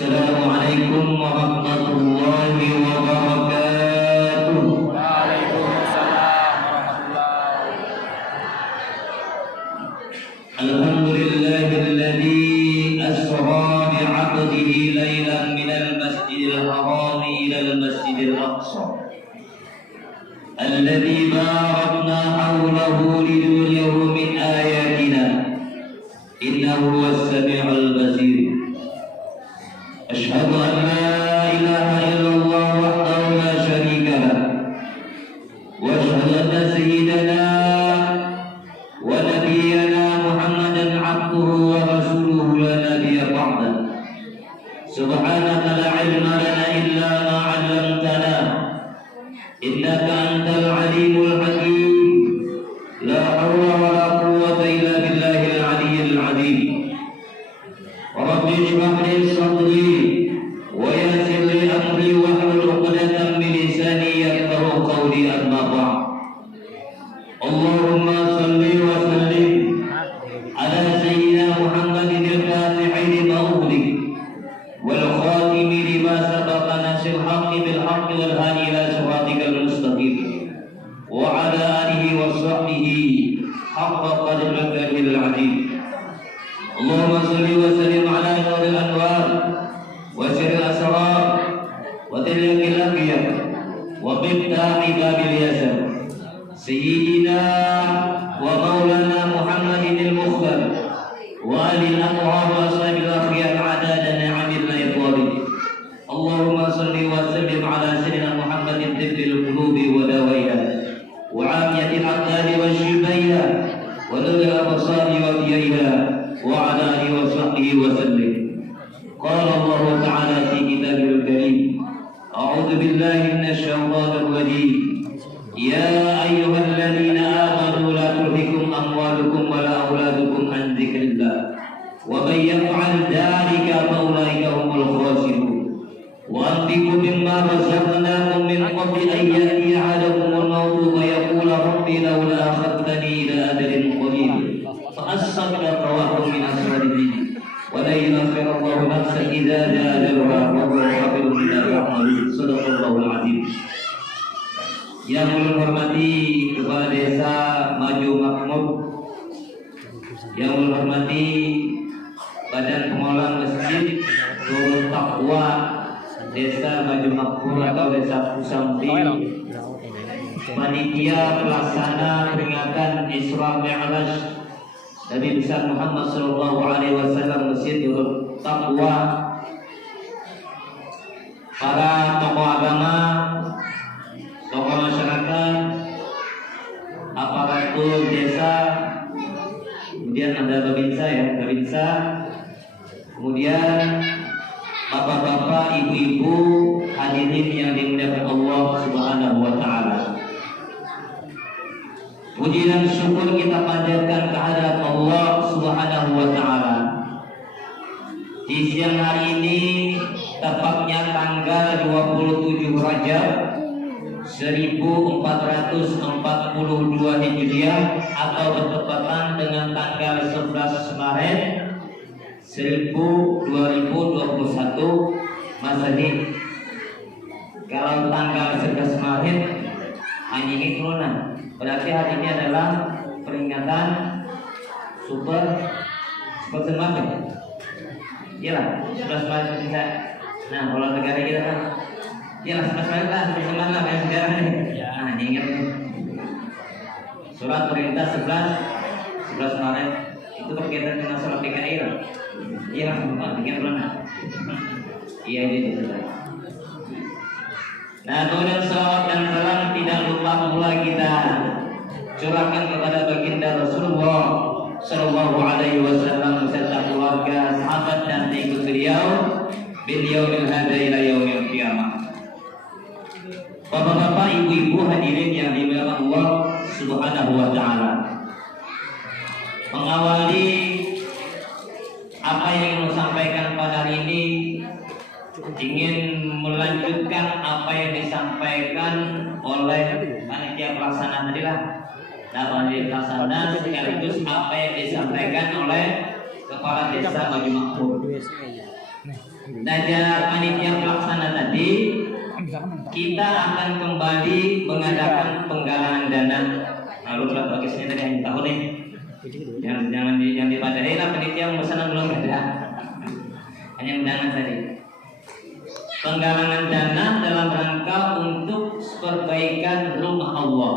Assalamualaikum warahmatullahi wabarakatuh. Waalaikumsalam warahmatullahi wabarakatuh. Alhamdulillahilladzi asra bi'abdihi laylan minal masjidil haram ilal masjidil aqsa alladzi barakna hawlahu linuriyahu min ayatina innahu huwas sami'ul basir. أشهد أن لا إله إلا الله وحده لا شريك له وأشهد أن سيدنا ونبينا محمدا عبده ورسوله لا نبي بعده. سبحانك لا علم لنا إلا ما علمتنا إنك أنت العليم الحكيم. لا حول ولا قوة إلا بالله العلي العظيم. رب اشرح لي صدري ويسر لي امري واحلل عقدة من لساني يفقهوا قولي. اما بعد. اللهم صل وسلم على سيدنا محمد الفاتح لما أغلق والخاتم لما سبق ناصر الحق بالحق والهادي الى صراطك المستقيم وعلى اله وصحبه حق قدرك العظيم. اللهم صل وسلم على نور الانوار وسر الاسرار وتلك الانبياء ومفتاح باب اليسر سيدنا ومولانا محمد المختار وآل الاطهار واصحاب الاخيار عدد نعم الله الطويل. اللهم صل وسلم على سيدنا محمد طب القلوب ودوائها وعافية الابدان والشفيها ونور الابصار وضيائها وعلى آله وصحبه وسلم. قال الله تعالى في كتابه الكريم: أعوذ بالله من الشيطان الرجيم. يا أيها الذين آمنوا لا تلهكم أموالكم ولا أولادكم عن ذكر الله ومن يفعل ذلك فأولئك هم الخاسرون. وأنفقوا مما رزقناكم من قبل أن يأتي أحدكم الموت فيقول ربي لولا أخرتني إلى أجل قريب فأصدق وأكن من الصالحين ولن يؤخر الله نفسا إذا جاء أجلها وهو خبير بما تعملون. صدق الله العظيم. Yang menghormati Kepala Desa Maju Makmur, yang menghormati Badan Pengelola Masjid Nurul Taqwa Desa Maju Makmur atau Desa Kusambi, panitia pelaksana peringatan Isra Mi'raj Nabi besar Muhammad sallallahu alaihi wasallam Masjid Nurul Taqwa, para tokoh agama, tokoh masyarakat, aparatur desa, kemudian ada babinsa, kemudian bapak-bapak, ibu-ibu, hadirin yang dimuliakan Allah Subhanahu wa taala. Puji dan syukur kita panjatkan kehadirat Allah Subhanahu wa taala. Di siang hari ini tepatnya tanggal 27 Rajab 1442 Hijriah atau bertepatan dengan tanggal 11 Maret 2021 Masehi. Kalau tanggal 11 Maret hanya ini corona. Berarti hari ini adalah peringatan super semangat. Iyalah, 11 Maret bisa. Nah, kalau negara kita kan iyalah 11 Maret lah, semangat yang sekarang ini. Nah, ingat surat perintah 11 Maret itu berkaitan dengan masalah PKI lah. Iya, bikin corona. Iya itu. Nah, kemudian salawat dan salam tidak lupa pula kita curahkan kepada baginda Rasulullah Sallallahu Alaihi Wasallam serta keluarga, sahabat dan pengikut beliau bil yaumil hadza ila yaumil qiyamah. Bapak-bapak, ibu-ibu hadirin yang dimuliakan Allah Subhanahu wa taala. Mengawali apa yang ingin sampaikan pada hari ini, ingin melanjutkan apa yang disampaikan oleh panitia pelaksana tadi lah. Nah, panitia pelaksana sekaligus apa yang disampaikan oleh Kepala Desa Maju Makmur. Daja panitia pelaksana tadi, kita akan kembali mengadakan penggalangan dana. Nah, lu telah bagusnya dari yang tahu nih. Jangan dipadahi lah panitia pesanan belum ada. Hanya dana tadi. Penggalangan dana dalam rangka untuk perbaikan rumah Allah.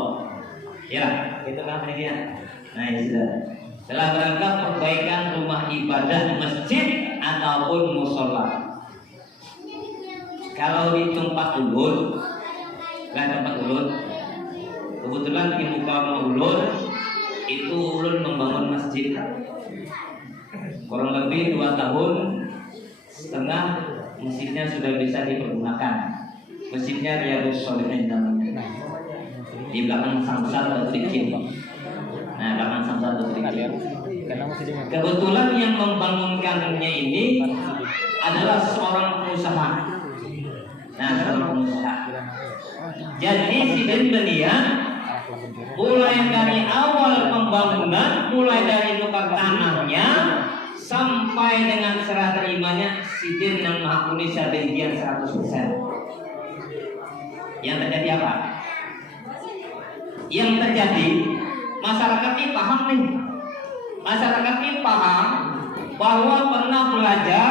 Ya, itu kan panitia. Nah, ya sudah. Dalam rangka perbaikan rumah ibadah masjid ataupun musola. Kalau di tempat ulun, kebetulan di muka rumah ulun itu ulun membangun masjid. Kurang lebih 2 tahun setengah masjidnya sudah bisa dipergunakan. Masjidnya Riyadhus Shalihin namanya. Di belakang Samsat atau Trikin. Nah, belakang Samsat atau Trikin. Kebetulan yang membangunkannya ini adalah seorang pengusaha. Nah, seorang pengusaha. Jadi Sidin berniat mulai dari awal pembangunan, mulai dari tukar tanahnya sampai dengan serah terimanya, Sidin yang menghakuni sebagian 100%. Yang terjadi apa? Yang terjadi masyarakat ini paham nih. Masyarakat ini paham bahwa pernah belajar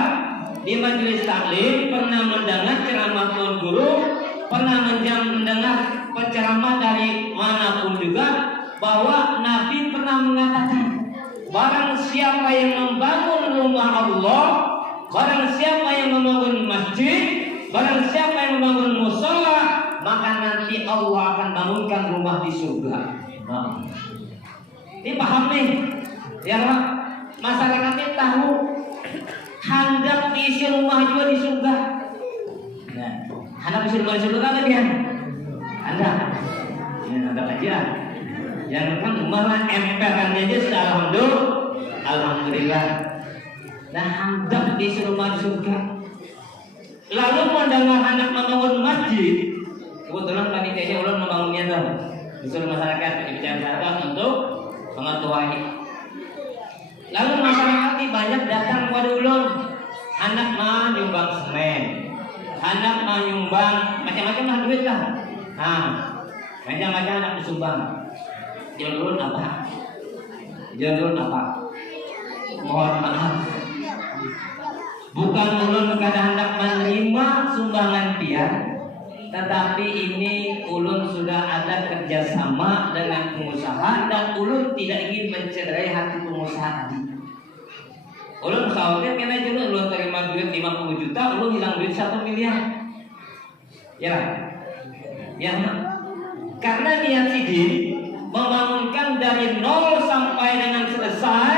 di majelis taklim, pernah mendengar ceramah tuan guru, pernah mendengar penceramah dari manapun juga, bahwa Nabi pernah mengatakan, barang siapa yang membangun rumah Allah, barang siapa yang membangun masjid, barang siapa yang membangun musola, maka nanti Allah akan bangunkan rumah di surga. Nah, ini paham nih, ya Pak? Masyarakat ini tahu hendak diisi rumah juga di surga. Nah, hendak diisi rumah di surga kan dia? Hendak. Ya, hendak aja. Jangan kan rumah lah emperannya aja sudah alhamdulillah. Nah, hendak diisi rumah di surga. Lalu mendengar anak membangun masjid. Kebetulan panitianya ulun membangunnya tuh. Disuruh masyarakat dibicarakan untuk mengetahui. Lalu masyarakat ini banyak datang kepada ulun. Anak mah nyumbang semen, anak mah nyumbang macam-macam lah duit lah. Nah, macam-macam anak disumbang. Jual ulun apa? Mohon maaf. Bukan ulun kadang hendak menerima sumbangan pian, tetapi ini ulun sudah ada kerjasama dengan pengusaha dan ulun tidak ingin mencederai hati pengusaha tadi. Ulun khawatir karena juga ulun terima duit 50 juta, ulun hilang duit 1 miliar. Ya, karena niat Sidin membangunkan dari nol sampai dengan selesai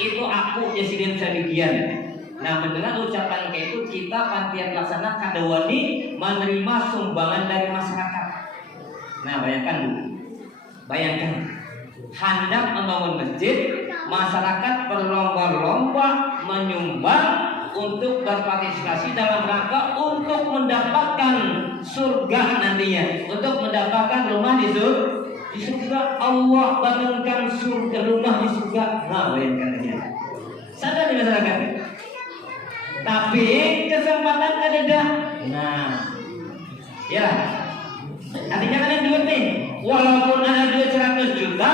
itu aku ya Sidin sedikian. Nah, mendengar ucapan kayak itu, kita panitia pelaksana kadawani menerima sumbangan dari masyarakat. Nah, bayangkan hendak membangun masjid, masyarakat berlomba-lomba menyumbang untuk berpartisipasi dalam rangka untuk mendapatkan surga nantinya, untuk mendapatkan rumah di surga. Allah bangunkan surga, rumah di surga. Nah, bayangkan aja. Sadar di masyarakat. Tapi kesempatan ada. Nah, ya. Artinya kalian duit nih. Walaupun ada duit 100 juta,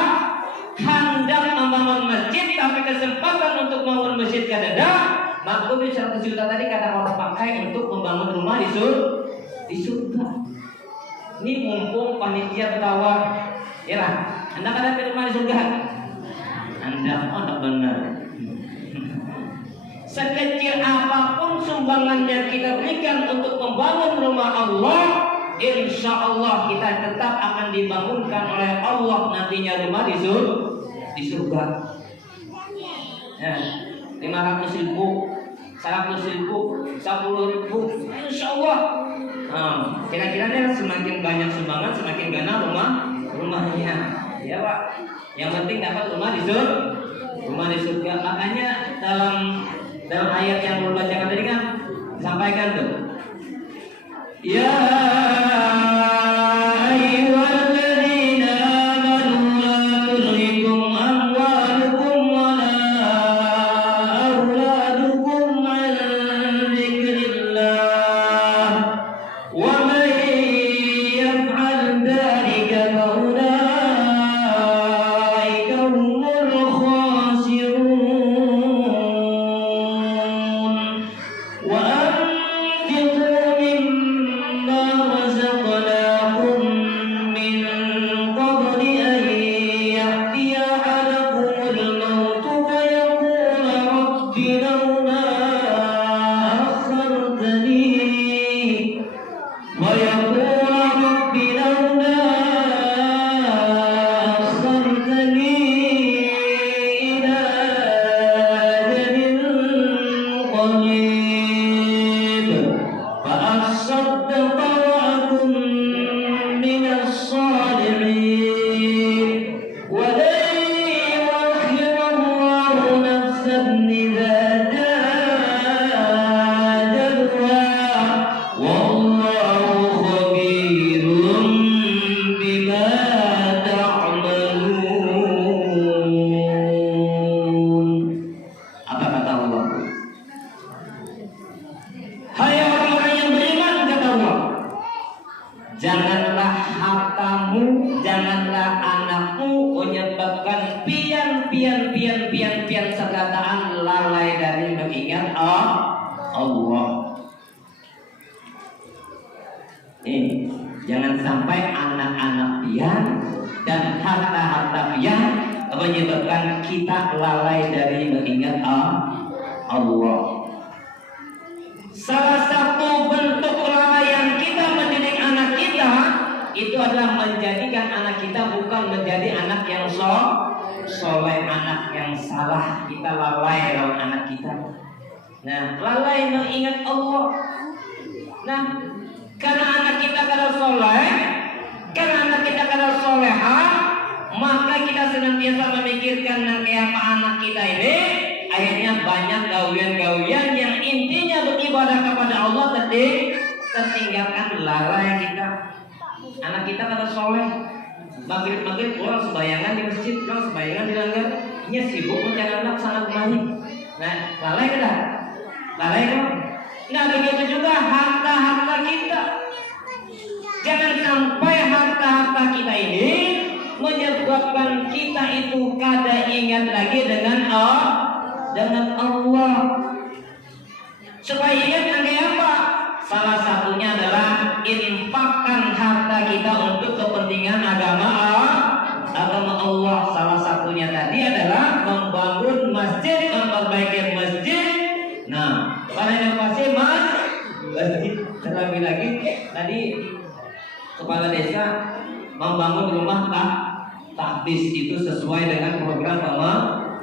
hendak membangun masjid, tapi kesempatan untuk membangun masjid kadada, maka duit 100 juta tadi kata orang pakai untuk membangun rumah di surga. Ini mumpung panitia bertawar, ya lah. Hendak ada rumah di surga. Anda benar. Sekecil apapun sumbangan yang kita berikan untuk membangun rumah Allah, insya Allah kita tetap akan dibangunkan oleh Allah nantinya rumah di surga. Ya, 500 ribu, 100 ribu, 10 ribu, insya Allah. Kira-kira semakin banyak sumbangan semakin gana rumahnya. Ya Pak. Yang penting dapat rumah di surga. Makanya dalam ayat yang belum bacakan tadi kan sampaikan tuh. Ya ayyuhalladzina amanu la tulhikum amwalukum wa la auladukum an dzikrillah. Janganlah hartamu, janganlah anakmu menyebabkan pian segataan lalai dari mengingat Allah. Jangan sampai anak-anak pian dan harta-harta pian menyebabkan kita lalai dari mengingat Allah. Salah satu bentuk kelalaian kita mendidik anak kita itu adalah menjadikan anak kita bukan menjadi anak yang soleh, anak yang salah. Kita lalai dalam anak kita. Nah, lalai mengingat Allah. Nah, karena anak kita kada soleh, karena anak kita kada soleha, maka kita senantiasa memikirkan kayak apa anak kita ini. Akhirnya banyak gawian-gawian yang intinya beribadah kepada Allah tertinggalkan, lalai kita. Anak kita kada soleh. Maghrib orang sembayangan di masjid, orang sembayangan di langgar. Ini sibuk mencari anak sangat kembali. Nah, lalai kada? Lalai kan? Nah, begitu juga harta-harta kita. Jangan sampai harta-harta kita ini menyebabkan kita itu kada ingat lagi dengan Allah. Supaya ingat dengan apa? Salah satunya adalah infakkan harta kita untuk kepentingan agama Allah. Salah satunya tadi adalah membangun masjid, memperbaiki masjid. Nah, pada yang pasti masjid. Terlebih lagi tadi kepala desa membangun rumah tahfiz itu sesuai dengan program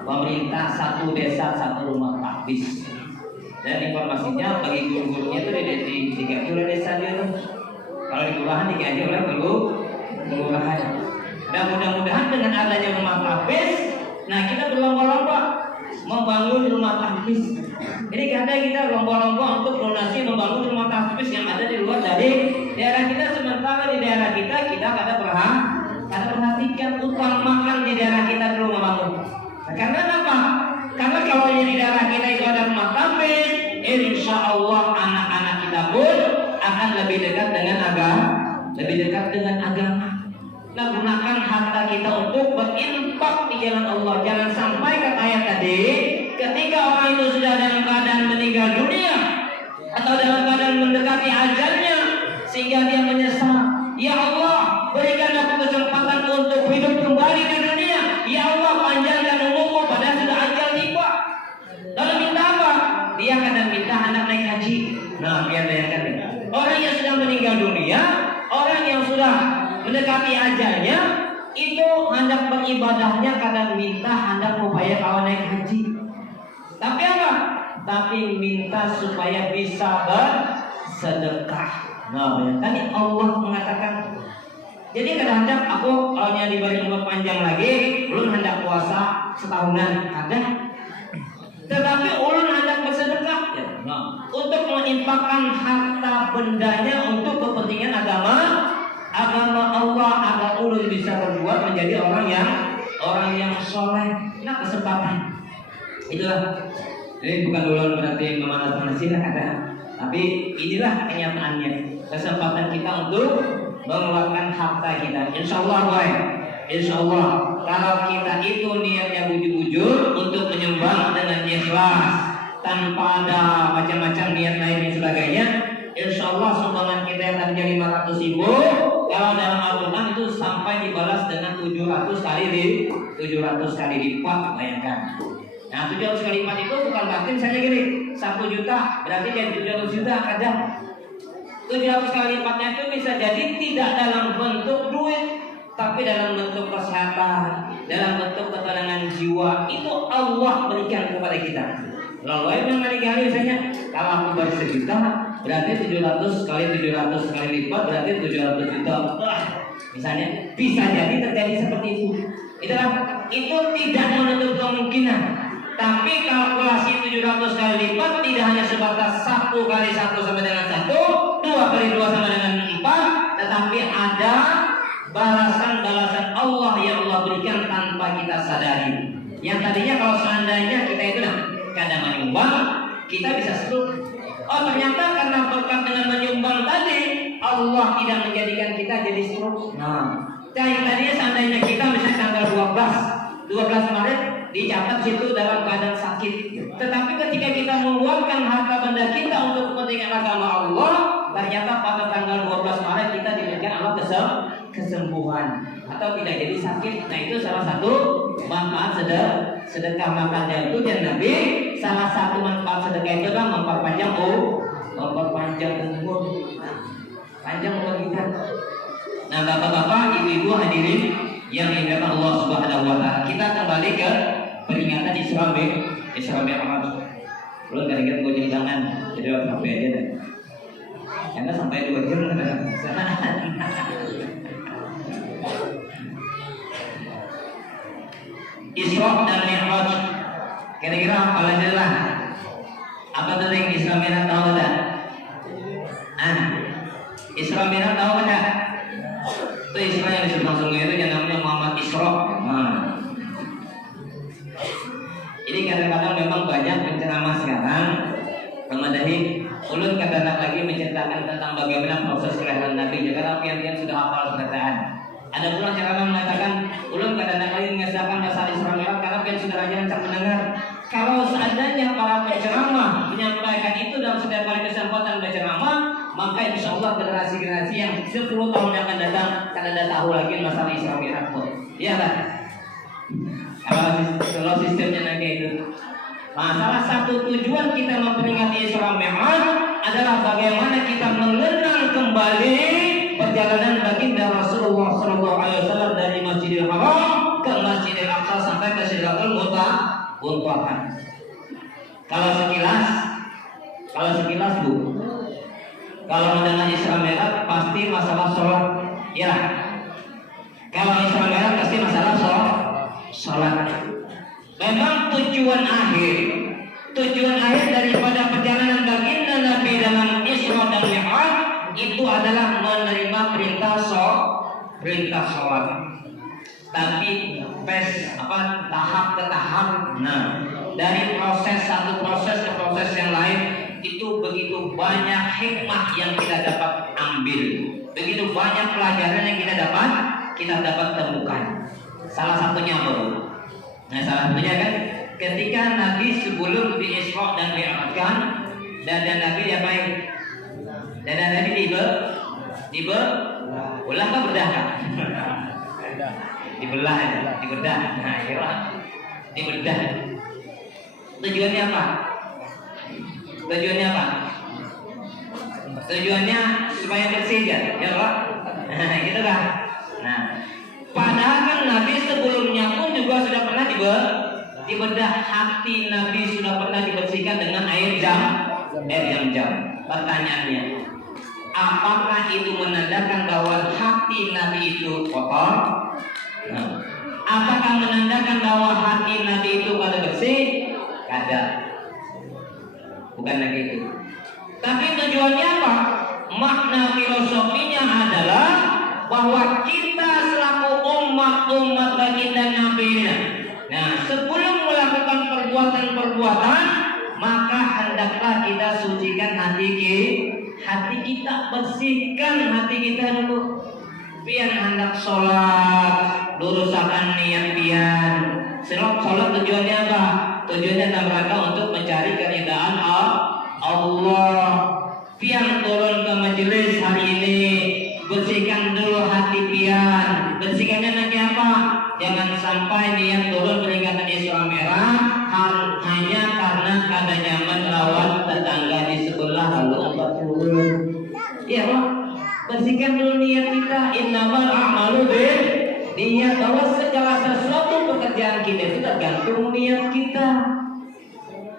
pemerintah, satu desa satu rumah tahfiz. Dan informasinya bagi guru-gurunya itu digaji oleh desa dia tuh. Kalau di kelurahan digaji oleh kelurahan. Dan mudah-mudahan dengan adanya rumah tahfiz, nah kita berlomba-lomba membangun rumah tahfiz. Ini kadang kita lomba-lomba untuk donasi membangun rumah tahfiz yang ada di luar dari daerah kita, sementara di daerah kita kada perhatikan utang makan di daerah kita dulu membangun. Nah, karena apa? Karena kalau di daerah kita itu ada rumah tahfiz, insya Allah anak-anak kita pun akan lebih dekat dengan agama. Nah, gunakan harta kita untuk berinfak di jalan Allah. Jangan sampai kata ayat tadi, ketika orang itu sudah dalam keadaan meninggal dunia atau dalam keadaan mendekati ajalnya, sehingga dia menyesal, ya Allah, berikan aku kesempatan untuk hidup kembali di dunia. Ya Allah, panjangkan umurku, padahal sudah ajal tiba. Lalu minta apa? Dia kadang minta anak naik haji. Nah, biar bayangkan nih. Orang yang sudah meninggal dunia, orang yang sudah mendekati ajalnya, itu hendak beribadahnya kadang minta hendak upaya kawan naik haji. Tapi apa? Tapi minta supaya bisa bersedekah. Nah, tadi Allah mengatakan, jadi kadang-kadang aku kalau diberi umur panjang lagi, ulun hendak puasa setahunan, ada. Tetapi ulun hendak bersedekah, ya, nah, untuk menginfakkan harta bendanya untuk kepentingan agama Allah, agar ulun bisa berbuat menjadi orang yang soleh. Nah, kesempatan itulah. Jadi bukan ulun berarti memanas-manasin ada, tapi inilah kenyataannya. Kesempatan kita untuk mengeluarkan harta kita. Insya Allah baik. Insya Allah kalau kita itu niatnya bujur-bujur untuk menyumbang dengan ikhlas tanpa ada macam-macam niat lain dan sebagainya, insya Allah sumbangan kita yang tadinya 500.000, kalau dalam Al-Quran itu sampai dibalas dengan 700 kali lipat. Bayangkan. Nah, 700 kali lipat itu bukan berarti misalnya gini, 1 juta berarti dia 700 juta kadang. 700 kali lipatnya itu bisa jadi tidak dalam bentuk duit, tapi dalam bentuk kesehatan, dalam bentuk ketenangan jiwa. Itu Allah berikan kepada kita. Lalu yang kali misalnya, kalau aku beri 1 juta, berarti 700 kali lipat berarti 700 juta. Misalnya bisa jadi terjadi seperti itu. Itu tidak menutup kemungkinan. Tapi kalkulasi 700 kali lipat tidak hanya sebatas 1 kali 1 sama dengan 1, 2 kali 2 sama dengan 4, tetapi ada balasan-balasan Allah yang Allah berikan tanpa kita sadari. Yang tadinya kalau seandainya kita itu kadang menyumbang, kita bisa seru. Oh, ternyata karena berkat dengan menyumbang tadi, Allah tidak menjadikan kita jadi stroke. Nah, tadinya seandainya kita misalnya tanggal 12 Maret dicatat situ dalam keadaan sakit. Tetapi ketika kita mengeluarkan harta benda kita untuk kepentingan agama Allah, ternyata pada tanggal 12 Maret kita diberikan Allah kesembuhan atau tidak jadi sakit. Nah, itu salah satu manfaat sedekah. Makanya itu dan Nabi salah satu manfaat sedekah itu adalah memperpanjang umur. Panjang umur kita. Nah, bapak-bapak, ibu-ibu hadirin yang dimuliakan Allah Subhanahu wa taala, kita kembali ke peringatan Isra Mi'raj. Belum kadang-kadang gue jadi tangan, jadi waktu HP aja deh. Karena sampai 2 jam Isra dan Mi'raj. Kira-kira apa adalah? Apa tuh yang Isra Mi'raj tahu tak? Isra Mi'raj tahu tak? Itu Isra yang disebut langsung itu yang namanya Muhammad Isra. Ini kadang-kadang memang banyak penceramah sekarang memadahi ulun kadang lagi menceritakan tentang bagaimana proses kelahiran Nabi. Jangan pian-pian sudah hafal perkataan. Ada pula ceramah mengatakan ulun kadang lagi mengesahkan masalah Isra Mi'raj karena pian sudah rancang mendengar. Kalau seandainya para penceramah menyampaikan itu dalam setiap kali kesempatan berceramah, maka insya Allah generasi-generasi yang 10 tahun yang akan datang akan ada tahu lagi masalah Isra Mi'raj. Iya kan? Kalau sistemnya nanti itu. Nah, salah satu tujuan kita memperingati Isra Mi'raj adalah bagaimana kita mengenang kembali perjalanan baginda Rasulullah SAW dari Masjidil Haram ke Masjidil Aqsa sampai ke Sidratul Muntaha. Kalau sekilas Bu, kalau mendengar Isra Mi'raj pasti masalah sholat, ya. Kalau Isra Mi'raj pasti masalah sholat. Memang tujuan akhir daripada perjalanan baginda Nabi dalam Isra dan Mi'raj itu adalah menerima perintah sholat. Tapi tahap ke tahap. Nah, dari satu proses ke proses yang lain itu begitu banyak hikmah yang kita dapat ambil, begitu banyak pelajaran yang kita dapat temukan. Salah satunya apa? Nah, salah satunya kan ketika Nabi sebelum di Isra dan Mi'rajkan dan Nabi diapain? Dan Nabi dibelah ke bedah kan? Dibedah. Nah, dibedah. Tujuannya apa? Tujuannya supaya bersih ya Pak? Nah, gitu kan? Nah, padahal kan Nabi sebelumnya pun juga sudah pernah dibedah. Hati Nabi sudah pernah dibersihkan dengan air jam. Pertanyaannya, apakah itu menandakan bahwa hati Nabi itu kotor? Nah, apakah menandakan bahwa hati Nabi itu pada bersih? Kada. Bukan lagi itu. Tapi tujuannya apa? Makna filosofinya adalah bahwa kita selaku umat baginda Nabi, nah, sebelum melakukan perbuatan, maka hendaklah kita sucikan hati kita, bersihkan hati kita dulu. Pian hendak sholat, lurusakan niat pian. Sholat tujuannya apa? Tujuannya dalam rangka untuk mencari keridhaan Allah. Pian turun ke majelis hari ini, bersihkan dulu hati pian. Bersihkannya nanti apa? Jangan sampai niat turun peringatan Isra Mi'raj hanya karena kada nyaman lawan tetangga di sebelah lalu apa turun. Iya Pak, bersihkan dulu niat kita. Innamal a'malu niat, bahwa segala sesuatu pekerjaan kita itu tergantung niat kita.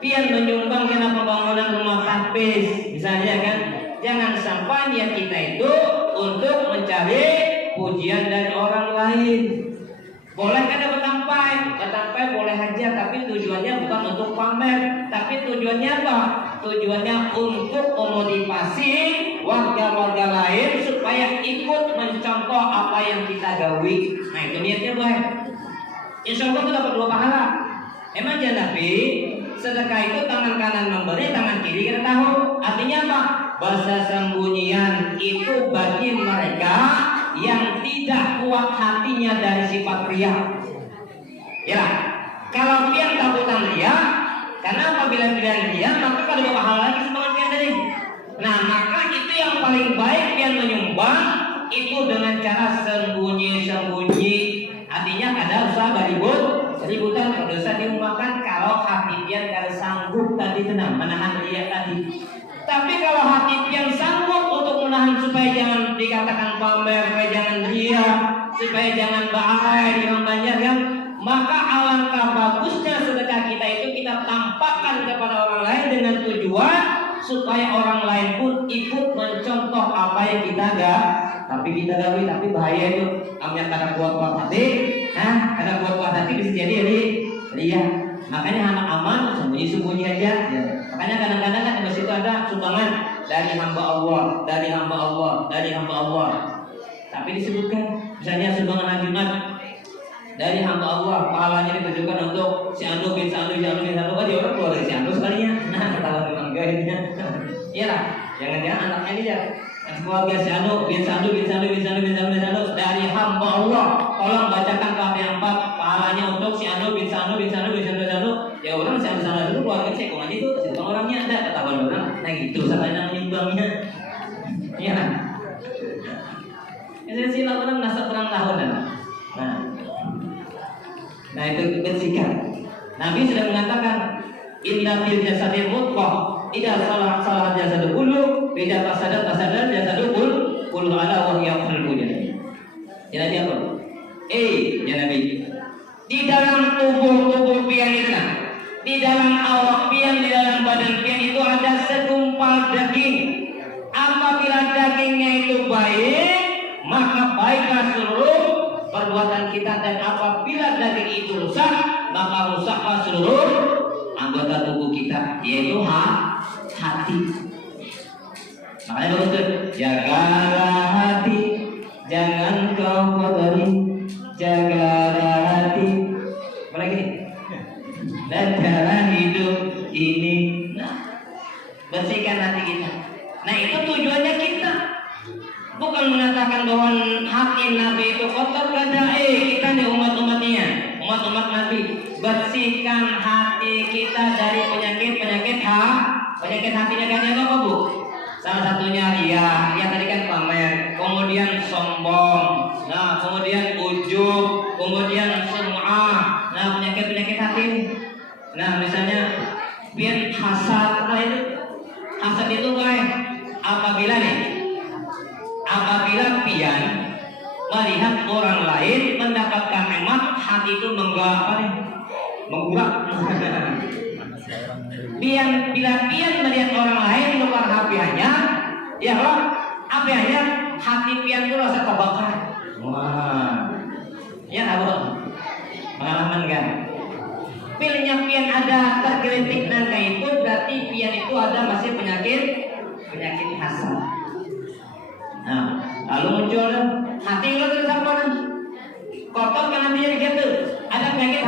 Pian menyumbang kena pembangunan rumah tahfiz misalnya kan, jangan sampai niat kita itu untuk mencari pujian dari orang lain. Boleh kan bertampai boleh aja, tapi tujuannya bukan untuk pamer, tapi tujuannya apa? Tujuannya untuk memotivasi warga-warga lain supaya ikut mencontoh apa yang kita gawi. Nah, itu niatnya baik. Insya Allah itu dapat 2 pahala. Emang jangan Nabi sedekah itu tangan kanan memberi, tangan kiri kita tahu. Artinya apa? bersembunyian itu bagi mereka yang tidak kuat hatinya dari sifat riya. Ya, kalau pian takutan riya, karena apabila pian riya maka kalau pahala lagi semangat pian tadi. Nah, maka itu yang paling baik pian menyumbang itu dengan cara sembunyi-sembunyi. Artinya kadang usaha ributan berdosa diumpamakan kalau hati pian kalau sanggup tadi tenang menahan riya tadi. Tapi kalau hati pian sanggup untuk menahan supaya jangan dikatakan pamer, supaya jangan riya, supaya jangan bahaya di banyak kan, maka alangkah bagusnya sedekah kita itu kita tampakkan kepada orang lain dengan tujuan supaya orang lain pun ikut mencontoh apa yang kita gak. Tapi kita gawe, tapi bahaya itu. Amnya karena kuat hati, karena kuat hati bisa jadi riya. Makanya anak aman sembunyi-sembunyi aja. Ya. Makanya kadang-kadang kan di situ ada sumbangan dari hamba Allah, dari hamba Allah, dari hamba Allah. Tapi disebutkan misalnya sumbangan Jumat dari hamba Allah, pahalanya ditujukan untuk si Anu bin Anu, dia orang keluar dari si Anu sekalinya. Nah, ketahuan memang gairnya. Iyalah, jangan-jangan anaknya dia keluarga si Anu bin Anu dari hamba Allah. Tolong bacakan kalimat 4 pahalanya untuk si Anu bin Anu. Ya orang si Anu sana dulu keluarga saya kok itu orangnya ada ketahuan orang. Nah gitu salahnya menyumbangnya. Iya. Ini sih orang nasa terang tahunan. Nah itu bersikap. Nabi sudah mengatakan inna fil jasadil mudghah idza salah jasadul kullu idza fasada jasadul kullu ala wa hiya qalbun. Jadi apa? Ya Nabi. Di dalam tubuh pian itu, di dalam awak pian, di dalam badan pian itu ada segumpal daging. Apabila dagingnya itu baik, maka baiklah seluruh perbuatan kita, dan apabila daging itu rusak, maka rusaklah seluruh anggota tubuh kita, yaitu hati. Makanya betul, jagalah hati, jangan kau kotori, jagalah hati. Apa lagi? Dan dalam hidup ini, bersihkan hati kita. Nah itu tujuannya kita. Bukan mengatakan bahwa hati Nabi itu kotor, kata kita nih umat-umatnya, umat-umat Nabi. Bersihkan hati kita dari penyakit hatinya kan apa Bu? Salah satunya riya, tadi kan pamer, kemudian sombong, nah kemudian ujub, kemudian sum'ah, nah penyakit hati. Nah misalnya pian hasad, hasad itu guys, apabila pian melihat orang lain mendapatkan nikmat, hati itu menggurak. Bila pian melihat orang lain luar hatinya, ya Allah, hatinya hati pian itu rasa terbakar. Wah, ya Allah, pengalaman kan? Pilnya pian ada tergelitik nangka itu, berarti pian itu ada masih penyakit hasad. Nah, lalu muncul hati lo terus apa? Kotor kan hatinya gitu. Ada penyakit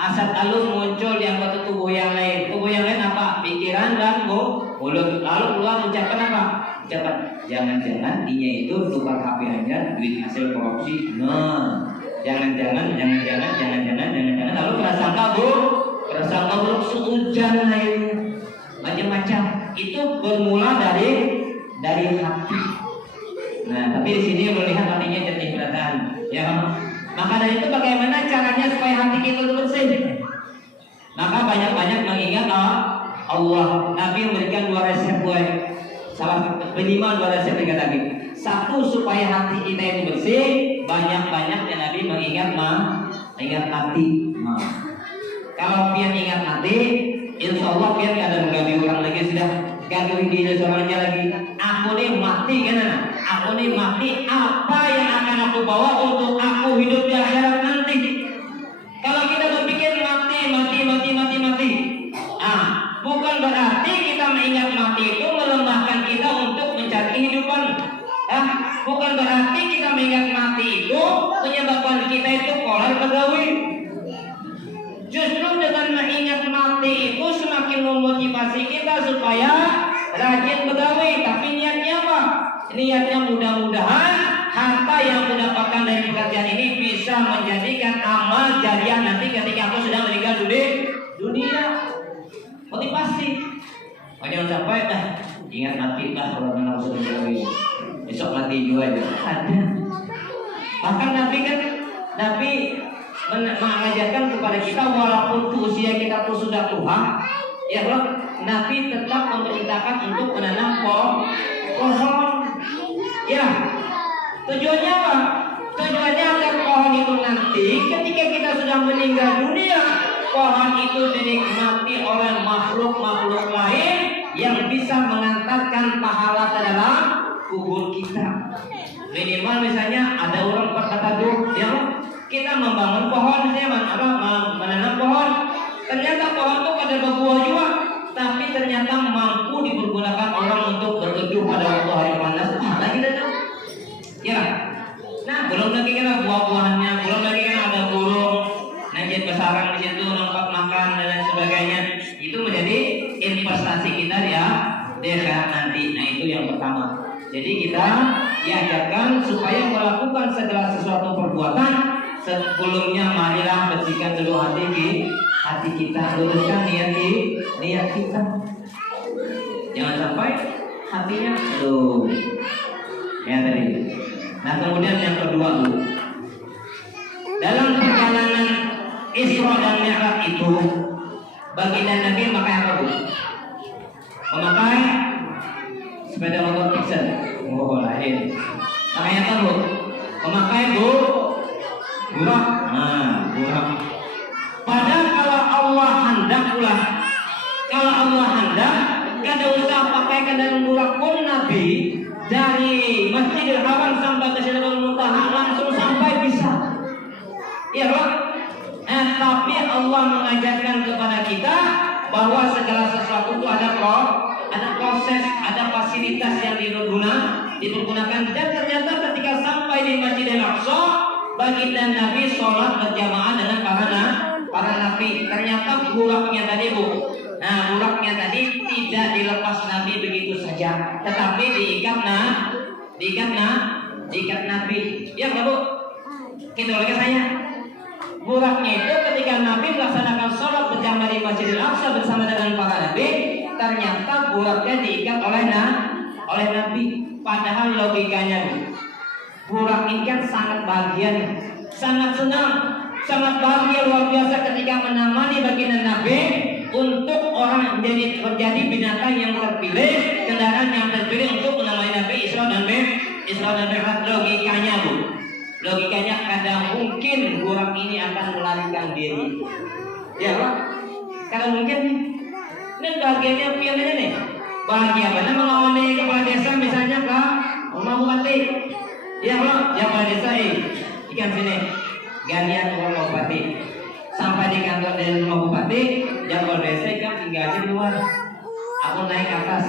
hasad, lalu muncul di anggota tubuh yang lain. Tubuh yang lain apa? Pikiran dan mulut. Lalu keluar ucapan apa? Ucapan jangan-jangan dia itu tukar HP aja, duit hasil korupsi. Nah, jangan-jangan. Lalu prasangka buruk sehujan lainnya, macam-macam. Itu bermula dari hati. Nah, tapi di sini melihat hatinya jernih kelihatan, ya. Maka dari itu bagaimana caranya supaya hati kita itu bersih? Maka banyak-banyak mengingat Allah. Nabi memberikan 2 resep minimal 2 resep tadi. Satu, supaya hati kita itu bersih, banyak-banyak ya Nabi mengingat hati. Nah, kalau pian ingat hati, insya Allah pian tidak ada menggabi orang lagi, sudah gagal diri seorangnya lagi. Aku nih mati kan? Aku nih mati, apa yang akan aku bawa untuk aku hidup di akhirat nanti? Kalau kita berpikir mati, bukan berarti kita mengingat mati itu melemahkan kita untuk mencari kehidupan. Bukan berarti kita mengingat mati itu menyebabkan kita itu kolar pegawai. Justru dengan mengingat mati itu semakin memotivasi kita supaya rajin begawe, tapi niatnya apa? Niatnya mudah-mudahan harta yang aku dapatkan dari pekerjaan ini bisa menjadikan amal jariah nanti ketika aku sudah meninggal dunia. Motivasi. Jangan sampai ingat mati kalau memang sudah meninggal. Besok mati juga aja. Ada. Bahkan Nabi mengajarkan kepada kita walaupun usia kita pun sudah tua, ya bro, Nabi tetap memerintahkan untuk menanam pohon. Ya, tujuannya apa? Tujuannya agar pohon itu nanti ketika kita sudah meninggal dunia, pohon itu dinikmati oleh makhluk-makhluk lain yang bisa mengantarkan pahala ke dalam kubur kita. Minimal misalnya ada orang berkata yang kita membangun pohon, misalnya menanam pohon, ternyata pohon itu pada berbuah juga, tapi ternyata mampu dipergunakan orang untuk berteduh pada waktu hari panas. Pahala kita tuh, ya. Nah, belum lagi kan buah-buahannya, belum lagi kan ada burung, najis besarang di situ, tempat makan dan lain sebagainya. Itu menjadi investasi kita ya di akhirat nanti. Nah, itu yang pertama. Jadi kita diajarkan supaya melakukan segala sesuatu perbuatan sebelumnya marilah bersihkan dulu hati kita, luruskan niat kita. Jangan sampai hatinya ya tadi. Nah, kemudian yang kedua, Bu, dalam perjalanan Isra dan Mi'raj itu baginda Nabi memakai apa, Bu? Memakai sepeda motor Pixel. Oh, lain. Pakai apa, Bu? Memakai burak. Nah, burak. Padahal kalau Allah hendak, kada usah pakai kendaraan burak pun Nabi dari Masjidil Haram sampai ke Sidratul Muntaha langsung sampai bisa. Ya, Pak. Tapi Allah mengajarkan kepada kita bahwa segala sesuatu itu ada proses, ada fasilitas yang dipergunakan. Dan ternyata ketika sampai di Masjidil Aqsa, baginda Nabi sholat berjamaah dengan para nabi. Ternyata buraknya tadi, Bu. Nah, buraknya tadi tidak dilepas Nabi begitu saja, tetapi diikat Nabi. Ya, Bu. Gitu lagi saya. Buraknya itu ketika Nabi melaksanakan sholat berjamaah di Masjidil Aqsa bersama dengan para nabi, ternyata buraknya diikat oleh Nabi. Padahal logikanya, burak ini kan sangat bahagia nih, sangat senang, sangat bahagia luar biasa ketika menemani baginda Nabi untuk orang menjadi binatang yang terpilih, kendaraan yang terpilih untuk menemani Nabi Isra dan Mi'raj. Logikanya, Bu. Logikanya kadang mungkin burak ini akan melarikan diri. Ya, Pak. Kadang mungkin ini bagiannya piannya nih. Bahagia mana mengawani kepala desa misalnya ke rumah bupati. Ya, Pak. Ya, kepala desa ikan sini. Gantian rumah bupati. Sampai di kantor dari rumah bupati, ya kepala desa ikan tinggal di luar. Aku naik ke atas.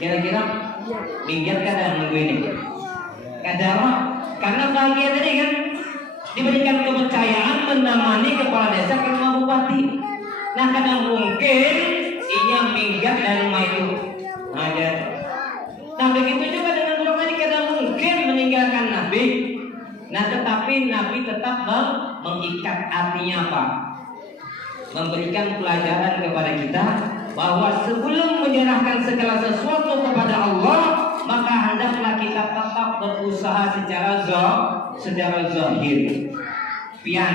Kira-kira minggat kadang nunggu ini. Kadang karena bahagia tadi kan diberikan kepercayaan menemani kepala desa ke rumah bupati. Nah, kadang mungkin ia minggat dari rumah itu. Nah, begitu juga dengan budak tadi, kadang mungkin meninggalkan Nabi. Nah, tetapi Nabi tetap mengikat. Artinya apa? Memberikan pelajaran kepada kita bahwa sebelum menyerahkan segala sesuatu kepada Allah, maka hendaklah kita tetap berusaha secara zahir. Pian,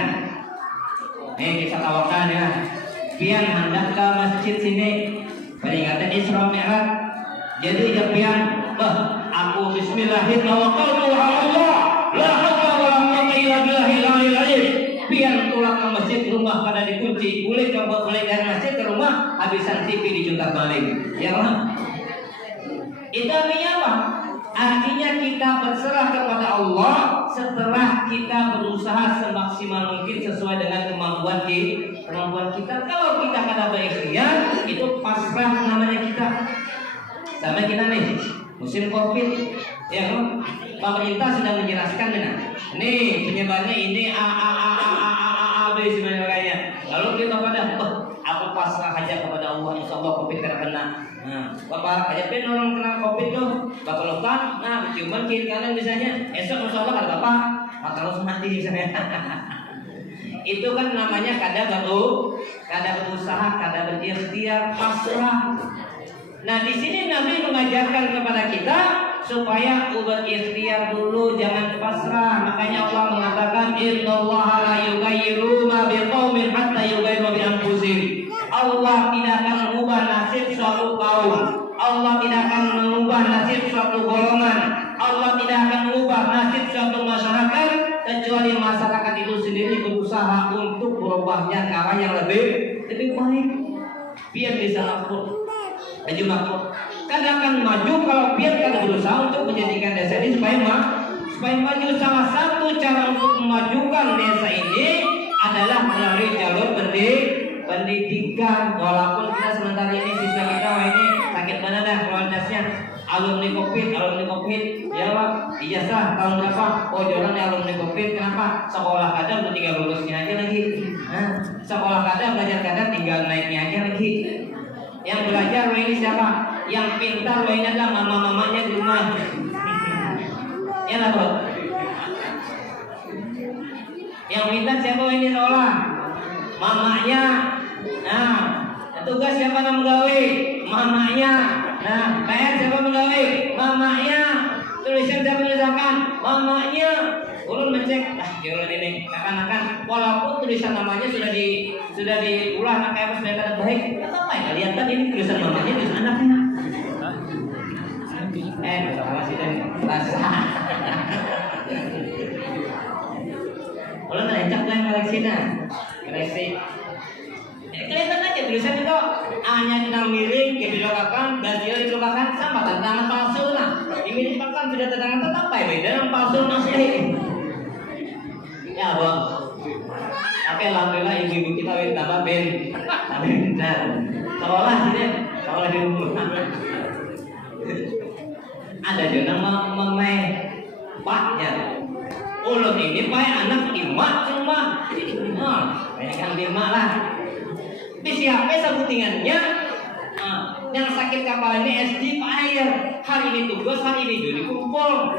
kita tawarkan ya. Pian hendak ke masjid sini peringatan Isra Mi'raj. Jadi ya pian, aku bismillahirrahmanirrahim, Allah, la haula wala quwwata illa billahil. Pian pulang ke masjid, rumah pada dikunci, boleh dari masjid ke rumah, habisan TV dijuntak balik. Ya Allah. Itu artinya apa? Artinya kita berserah kepada Allah setelah kita berusaha semaksimal mungkin sesuai dengan kemampuan kita. Kalau kita kada berikhtiar, itu pasrah namanya kita. Sama kita nih, musim Covid, ya kan? Pemerintah sudah menjelaskan nih penyebarnya ini A B sebagainya. Lalu kita pada aku pasrah aja kepada Allah, insya Allah Covid terkena. Nah, bapak hajatkan orang kena covid tuh, bapak lupa, nah ciuman kiri kanan misalnya, esok insya Allah kata bapak, maka harus mati misalnya. Itu kan namanya kada berusaha, kada berikhtiar, pasrah. Nah di sini Nabi mengajarkan kepada kita supaya berikhtiar dulu, jangan pasrah. Makanya Allah mengatakan innallaha la yughayyiru ma biqaumin hatta yughayyiru bi anfusihim. Allah tidak akan mengubah nasib suatu kaum. Allah tidak akan mengubah nasib suatu golongan. Allah tidak akan mengubah nasib suatu masyarakat kecuali masyarakat itu sendiri berusaha untuk berubahnya ke arah yang lebih baik. Biar bisa makmur. Karena akan maju kalau biar kita berusaha untuk menjadikan desa ini supaya maju. Salah satu cara untuk memajukan desa ini adalah melalui jalur pendidikan. Walaupun kita sementara ini siswa kita ini sakit mana dah kualitasnya, alumni covid ya Pak, ijazah tahun berapa? Oh jalan alumni covid, kenapa? Sekolah kadang udah tinggal lulusnya aja lagi. Sekolah kadang belajar kadang tinggal naiknya aja lagi. Yang belajar ini siapa? Yang pintar ini adalah mama-mamanya di rumah. Ya lah bro. Yang pintar siapa ini sekolah? Mamanya. Nah, tugas siapa yang menggawe? Mamanya. Nah, PR siapa menggawe? Mamanya. Tulisan siapa menuliskan? Mamanya. Ulun mencek, jalan ini akan walaupun tulisan namanya sudah diulah kayak apa sudah kata baik, apa ya lihat kan ini tulisan mamanya tulisan anaknya. Masih tadi rasa. Ulun nancak kan koleksi. Kelihatan aja tulisan itu hanya sedang miring, dibelokakan, gajian dibelokakan, sama tantangan palsu lah. Dimiringkan sudah tantangan tetap apa ya beda dengan palsu asli. Ya bang, tapi alhamdulillah ibu-ibu kita tambah pintar. Sekolah di rumah. Ada juga memeh paknya. Ulun ini pak anak imak cuma, banyak kan lima lah. Tapi siapa sebutingannya? Yang sakit kapal ini SD Pak Air. Hari ini tugas, hari ini jadi kumpul.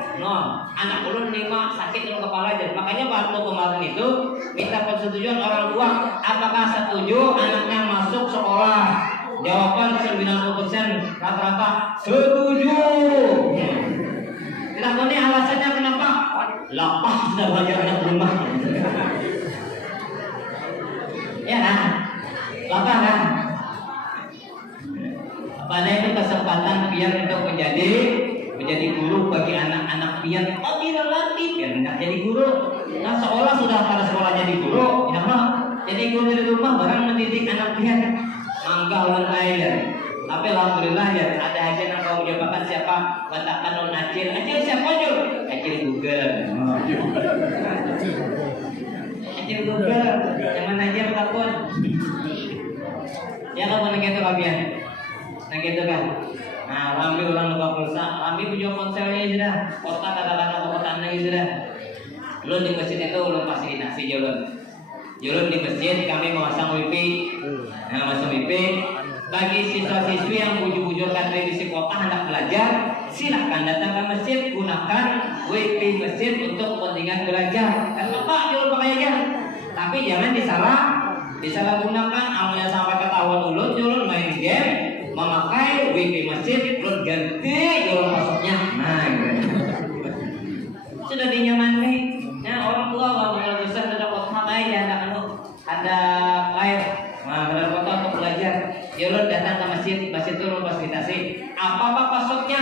Anak ulun 5 sakit dalam kepala aja. Makanya waktu kemarin itu minta persetujuan orang tua. Apakah setuju anaknya masuk sekolah? Jawaban 90% rata-rata setuju. Tidak tahu nih alasannya kenapa? Lapah sudah belajar anak rumah. Ya kan? Lapah kan? Pada itu kesempatan biar untuk menjadi guru bagi anak-anak biar relatif biar tidak jadi guru. Nah sekolah sudah pada sekolah jadi guru, ya Pak. Jadi guru di rumah barang mendidik anak biar mangga ulun air. Tapi alhamdulillah ya ada aja yang kau menjawabkan siapa katakan non acil siapa Jul? Acil Google. Acil Google. Yang mana aja takut? Ya kamu nak itu kabian. Nah gitu kan. Nah, Rambi orang lupa pulsa, Rambi punya ponselnya sudah, kota katakan kota lagi sudah. Ulun di masjid itu ulun fasilitasi Julun di masjid kami memasang wifi. Nah, masang wifi bagi siswa-siswi yang bujur-bujurkan dari di kota hendak belajar, silahkan datang ke masjid, gunakan wifi masjid untuk kepentingan belajar. Kan Pak Julun pakai aja. Tapi jangan disalahgunakan, awalnya sampai ketahuan Julun main game. Memakai wifi masjid belum ganti jual masuknya. Nah, gitu. Sudah dinyamani. Nah, orang tua kalau besar ada kota lain ada air. Nah, ada kota untuk belajar. Jual datang ke masjid turun fasilitasi. Apa passwordnya?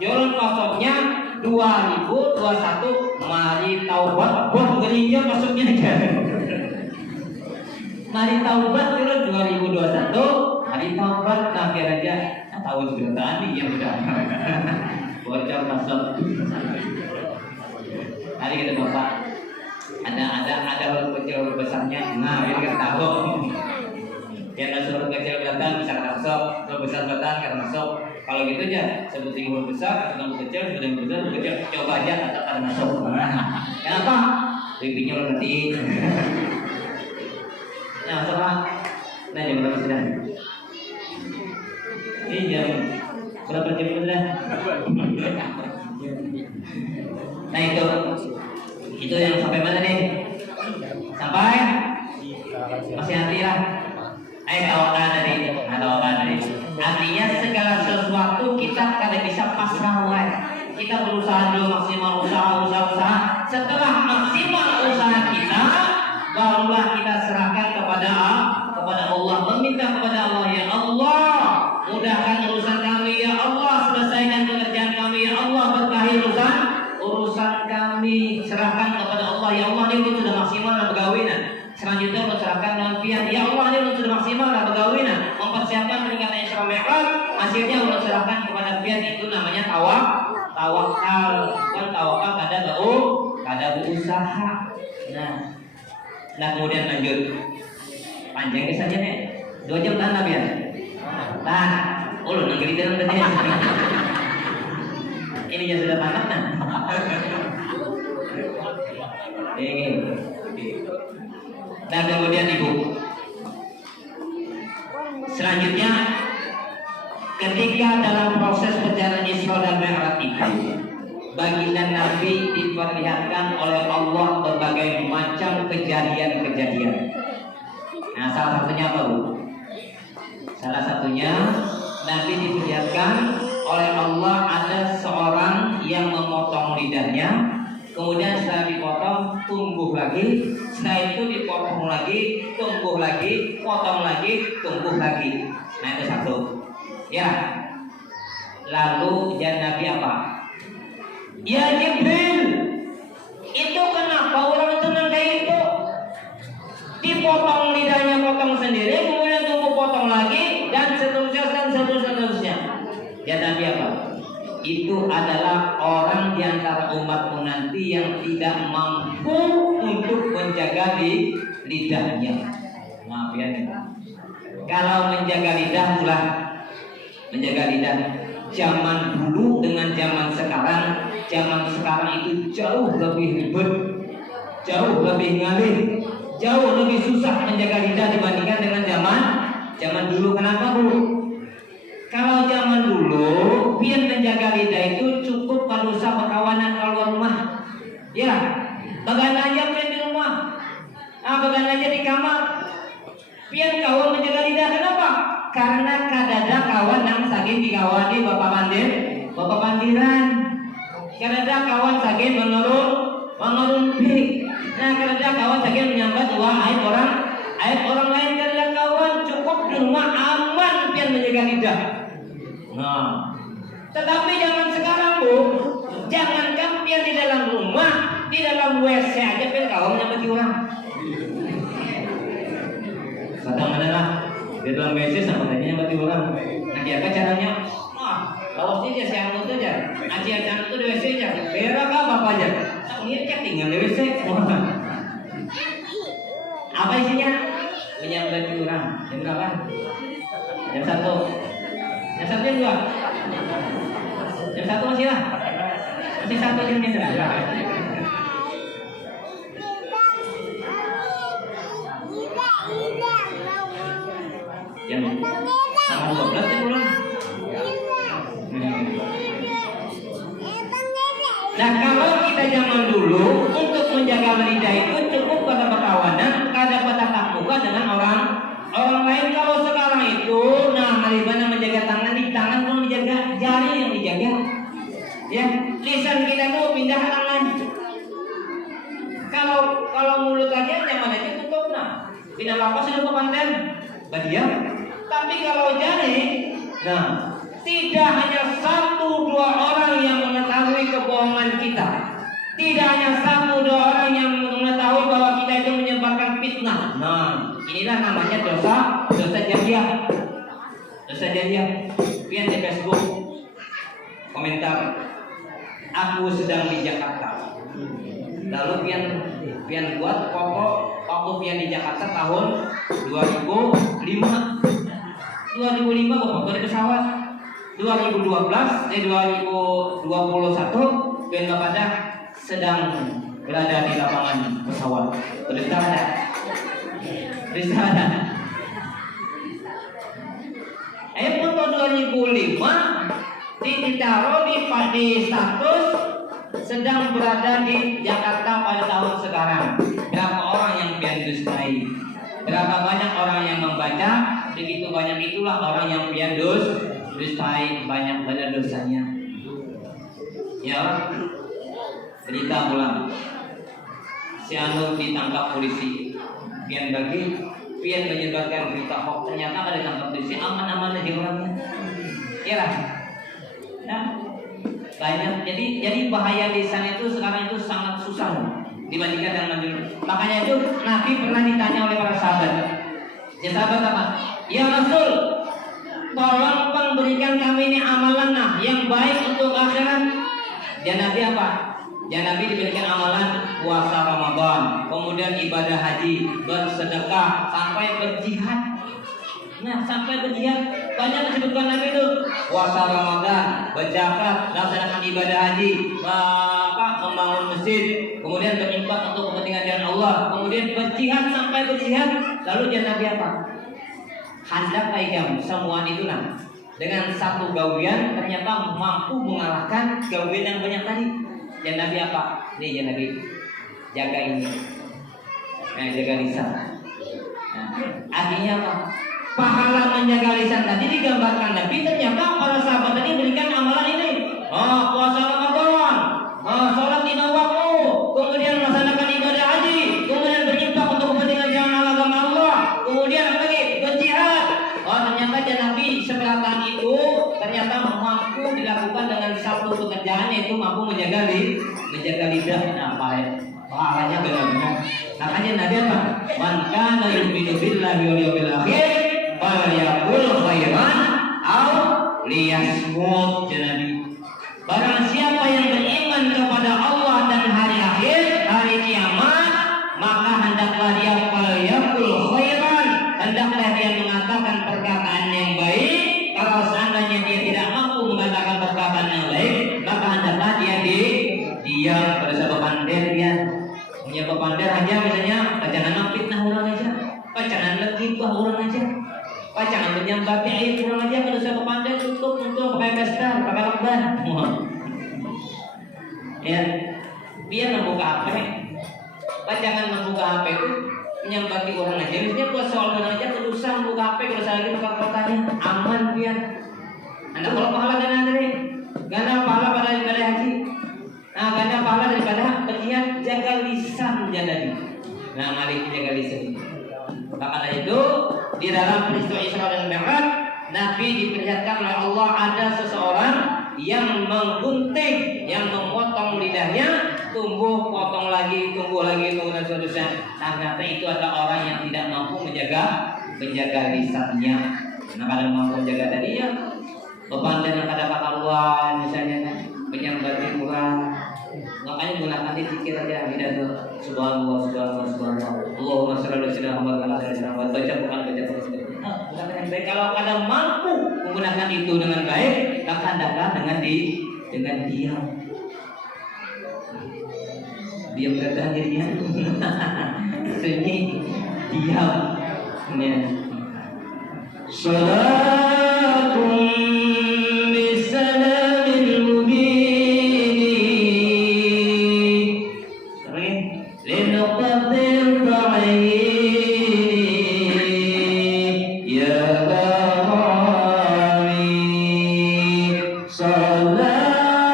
Jual passwordnya 2021. Mari taubat. Buat gereja passwordnya aja. Mari taubat turun 2021. Hari taubat akhir aja tahun berapa nih yang udah bocor masuk. Hari kita bapak ada huruf kecil besarnya. Nah ini kita tahu. Yang huruf kecil datang bisa kita masuk, huruf besar datang kita masuk. Kalau gitu aja sebutin huruf besar, huruf kecil, huruf kecil. Coba aja tetap ada masuk. Kenapa? Wifi-nya lo nanti. Nah setelah, nah jam berapa sudah? Ini jam berapa jam sudah? Nah itu yang sampai mana nih? Sampai masih hati lah. Tawakan dari. Artinya segala sesuatu kita kada bisa pasrah wae. Kita berusaha dulu maksimal usaha. Setelah maksimal usaha kita, barulah kita serahkan kepada Allah, meminta kepada Allah, ya Allah, mudahkan urusan kami, ya Allah, selesaikan pekerjaan kami, ya Allah, berkahi urusan kami, serahkan kepada Allah, ya Allah, ini sudah maksimal dan bergawinan. Selanjutnya Allah serahkan dengan pian, ya Allah, ini sudah maksimal dan bergawinan, mempersiapkan peningkatan Isra Mi'raj, hasilnya Allah serahkan kepada pian. Itu namanya tawakal. Bukan tawakal kada berusaha. Nah kemudian lanjut. Panjang kisahnya nih. 2 jam tahan ya. Tahan. Ulun negeri dalam tadi. Ini yang sudah tamat nah. Ini. Dan kemudian Ibu. Selanjutnya ketika dalam proses perjalanan Isra dan Mi'raj itu, baginda Nabi diperlihatkan oleh Allah berbagai macam kejadian-kejadian. Nah, salah satunya apa, Bu? Salah satunya Nabi diperlihatkan oleh Allah ada seorang yang memotong lidahnya, kemudian setelah dipotong tumbuh lagi, setelah itu dipotong lagi, tumbuh lagi, potong lagi, tumbuh lagi. Nah, itu satu. Ya. Lalu ya Nabi apa? Ya Jibril, itu kenapa orang itu kayak itu? Dipotong lidahnya, potong sendiri, kemudian tumbuh potong lagi, dan seterusnya. Ya Nabi apa? Itu adalah orang di antara umatmu nanti yang tidak mampu untuk menjaga lidahnya. Maaf ya. Kalau menjaga lidah pula, menjaga lidah. Zaman dulu dengan zaman sekarang itu jauh lebih ribet, jauh lebih ngalih, jauh lebih susah menjaga lidah dibandingkan dengan zaman dulu. Kenapa, Bu? Kalau zaman dulu, pian menjaga lidah itu cukup pada usaha perkawanan keluar rumah. Ya, bagan aja pian di rumah, bagan aja di kamar. Pian kawan menjaga lidah, kenapa? Karena kadada kawan yang saking dikawani bapak pandiran. Kadada kawan saking mengurung pik. Nah, kadada kawan saking menyambat uang aib orang lain. Kadada kawan cukup di rumah aman pian menjaga lidah. Nah, tetapi zaman sekarang, Bu, jangankan pian di dalam rumah, di dalam WC aja pian kawan menyambat orang. Kadang adalah di dalam WC sama tanya bagi orang. Nanti apa caranya? Kalau sih saya anu tuh aja. Aji acan tuh di WC aja. Berak apa aja. Ini cek tinggal di WC. Apa isinya? Menyambat orang. Jam berapa? Jam 1. Jam 1 jam 2. Jam 1 masih lah. Masih 1 jamnya sudah. Jam 12 jam bulan. Nah, kalau kita zaman dulu untuk menjaga lidah itu cukup pada perkawanan, kada bertatap muka dengan orang lain. Kalau sekarang itu, nah bagaimana menjaga tangan? Di tangan pun dijaga, jari yang dijaga. Ya, lisan kita tuh pindah ke tangan. Kalau mulut aja nyaman aja tutup nah. Pindah lapas sudah ke panten, badiam. Tapi kalau jari, nah tidak hanya 1-2 orang yang mengetahui kebohongan kita. Tidak hanya 1-2 orang yang mengetahui bahwa kita itu menyebarkan fitnah. Nah, inilah namanya dosa jariah. Dosa jariah. Pian di Facebook komentar, aku sedang di Jakarta. Lalu pian buat foto waktu pian di Jakarta tahun 2005 foto dari pesawat. 2021 pian pada sedang berada di lapangan pesawat. Beristirahat. Ayo foto 2005 ditaruh di status sedang berada di Jakarta pada tahun sekarang. Berapa orang yang pian dustai? Berapa banyak orang yang membaca? Begitu banyak itulah orang yang pian dustai, banyak dosanya. Ya, berita pulang. Si Anu ditangkap polisi. Pian menyebarkan berita hoax, ternyata ada ditangkap polisi, aman-aman aja orangnya. Ya lah. Nah, banyak. Jadi bahaya di sana itu sekarang itu sangat susah dibandingkan dengan dulu. Makanya itu Nabi pernah ditanya oleh para sahabat. Ya sahabat apa? Ya Rasul, tolong berikan kami ini amalan yang baik untuk akhirat. Ya Nabi apa? Ya Nabi diberikan amalan puasa Ramadan, kemudian ibadah haji, bersedekah, sampai berjihad. Nah, sampai berjihad banyak disebutkan Nabi itu. Puasa Ramadan, berzakat, melaksanakan ibadah haji, membangun masjid, kemudian berinfak untuk kepentingan jalan Allah, kemudian berjihad sampai berjihad. Lalu dia Nabi apa? Hendak kamu semua itu dengan satu gawian ternyata mampu mengalahkan gawian yang banyak tadi. Dan Nabi apa? Nih ya Nabi, jaga ini, jaga lisan. Nah, artinya apa? Pahala menjaga lisan tadi digambarkan Nabi, ternyata para sahabat tadi berikan amalan ini. Puasa Ramadan, sholat lima waktu, kemudian melaksanakan ibadah haji, kemudian berinfak untuk kepentingan jalan agama Allah, kemudian apa lagi? Berjihad. Ternyata Nabi seberatan itu ternyata mampu dilakukan dengan satu pekerjaan, yaitu mampu menjaga lidah. Nah, pahalanya benar-benar. Makanya Nabi apa? Man kana yu'minu billahi wal yawmil akhir falyaqul khairan aw liyasmut. Nabi, barang siapa yang beriman kepada Allah dan hari akhir, hari kiamat, maka hendaklah dia falyaqul khairan, hendaklah dia mengatakan perkataan yang baik. Kalau seandainya dia tidak mampu mengatakan perkataan yang baik, maka hendaklah dia diam. Pada saat pandai dia punya pandai aja, misalnya pacangan fitnah orang aja, pacangan legibah orang aja, pacangan menyambat aib orang aja. Pada saat pandai tutup untuk pakai pesta, pakai leban. Ya, dia membuka HP. Pacangan membuka HP itu menyambati orang aja. Misalnya buat soal orang aja terusan buka HP, kalau saya lagi buka kotanya aman biar. Anda kalau pahala gana pahala pada ibadah haji. Nah, gana pahala daripada berjihad. Jaga lisan jadi. Nah, mari jaga lisan. Maka itu di dalam peristiwa Isra dan Mi'raj, Nabi diperlihatkan oleh Allah ada seseorang yang menggunting, yang memotong lidahnya, potong lagi, dan seterusnya. Ternyata itu adalah orang yang tidak mampu menjaga lisannya. Nah, kalau mampu menjaga tadi ya, beban dan kata-kata Allah misalnya, menyambat murah. Makanya gunakan zikir aja, pidato subhanallah, Allahumma shalli ala sayyidina Muhammad wa ala alihi wasallam. Baca bukan baca terus. Gunakan yang baik. Kalau Anda mampu menggunakan itu dengan baik, maka hendaklah dengan diam. Diam kata dirinya. Sunyi diam. Ya. Salatum bisalamil mubin linuqadir ta'in ya barami. Salatum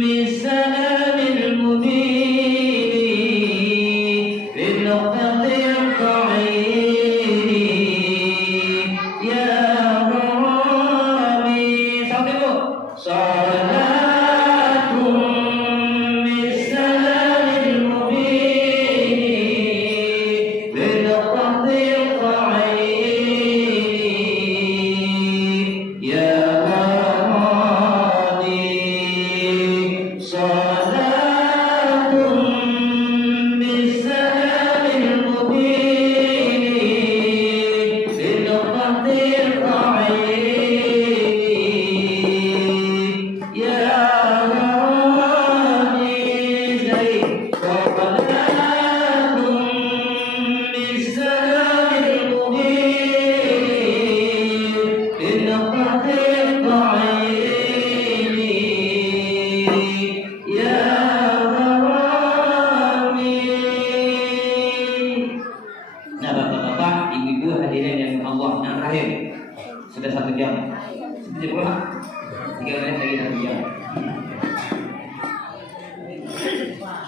bisalamil mubin linuqadir ta'in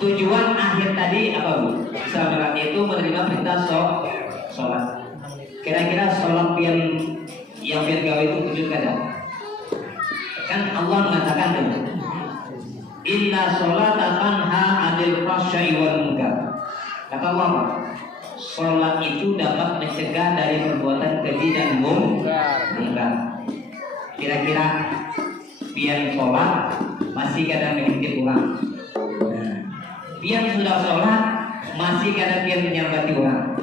tujuan akhir tadi apa Bu? Salat itu menerima perintah sholat. Kira-kira sholat yang biar gawe itu wujud kada? Kan Allah mengatakan tuh, Inna sholata tanha 'anil fahsya'i wal munkar. Kata Allah, sholat itu dapat mencegah dari perbuatan keji dan munkar. Kira-kira pian sholat masih kadang mengintip orang. Pian sudah sholat masih kadang pian menyambati orang.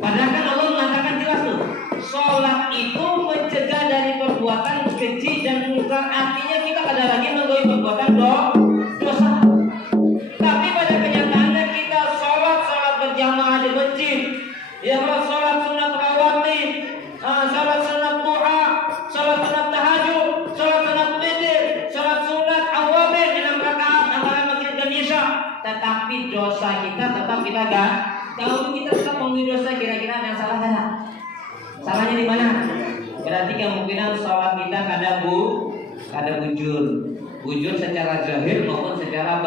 Padahal kan Allah mengatakan jelas tuh, sholat itu mencegah dari perbuatan keji dan munkar. Artinya kita ada lagi menggauhi perbuatan dosa. Tapi pada kenyataannya kita sholat berjamaah di masjid, ya Allah, sholat sunat rawatib, sholat sunat duha, sholat sunat tahajud, sholat sunat witir, sholat sunat awabir 6 rakaat antara maghrib dan isya. Tetapi dosa kita tetap kita gak tahu, kita tetap memenuhi dosa. Kira-kira yang salah ada? Salahnya di mana? Berarti kemungkinan sholat kita kada bujur secara zahir maupun secara